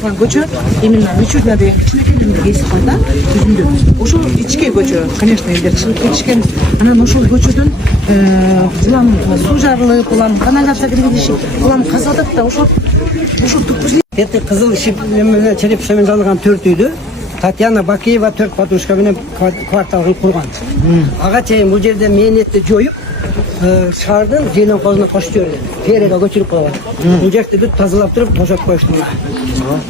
турган көчө именно Мичурина деген кичинекей кесип бар да түзүндү. Ошол ичке көчө, конечно, элдер чыгып кетишкен. Анан ошол көчөдөн улам суу жарылып, улам канализация киргизишип, улам казып атат да ошол түпкүзүп. Эти кызыл ишип менен черепшемен жалган 4 үйдү Татьяна Бакиева 4 подружка менен кварталын курган. Ага чейин бул жерде мээнетти жоюп, шаардын зелен козуна кошуп жиберген. Ферага көчүрүп койгон. Бул жерди бүт тазалап туруп тошоп коюшту.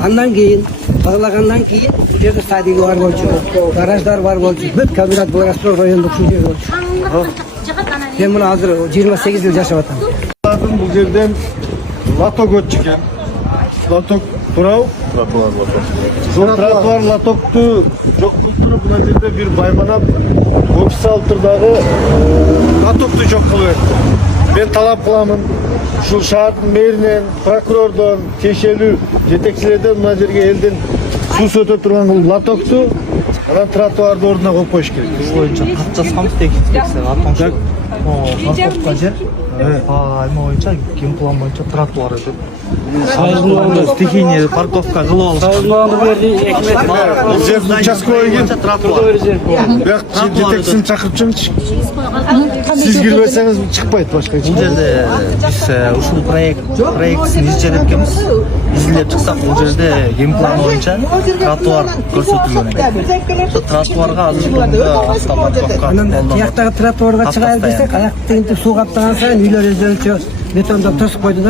Андан кийин тазалагандан кийин бул жерде садиги бар болчу, гараждар бар болчу, бүт кабинет Благострой райондук ушул жер болчу. Мен муну азыр 28 жыл жашап атам. Бул жерден лоток өтчү экен. Лоток турабы? Тротуар тротуар лотокту жок кылып туруп мына жерде бир байманап офис алып турдагы лотокту жок кылып берди. Мен талап кыламын ушул шаардын мэринен, прокурордон, тиешелүү жетекчилерден мына жерге элдин суусу өтө турган лотокту анан тротуарды ордуна коюп коюш керек. Бул боюнча кат жазганбыз деген атаңча парковка жер эме боюнча генплан боюнча тротуар өтөт. Стихийный парковка кылып алышты. Бул жердин участковый бирок жетекчисин чакырып жүрмүш. Сиз кирбесеңиз чыкпайт башка эч. Бул жерде биз ушул проектсин изилеп эткенбиз. Изилеп чыксак бул жерде генплан боюнча тротуар көрсөтүлгөн экен. Тротуарга азыр Анан тияктагы тротуарга чыгайын десек, аяк тегинтип суу каптаган сайын үйлөр өздөрүнчө бетондоп тосуп койду да.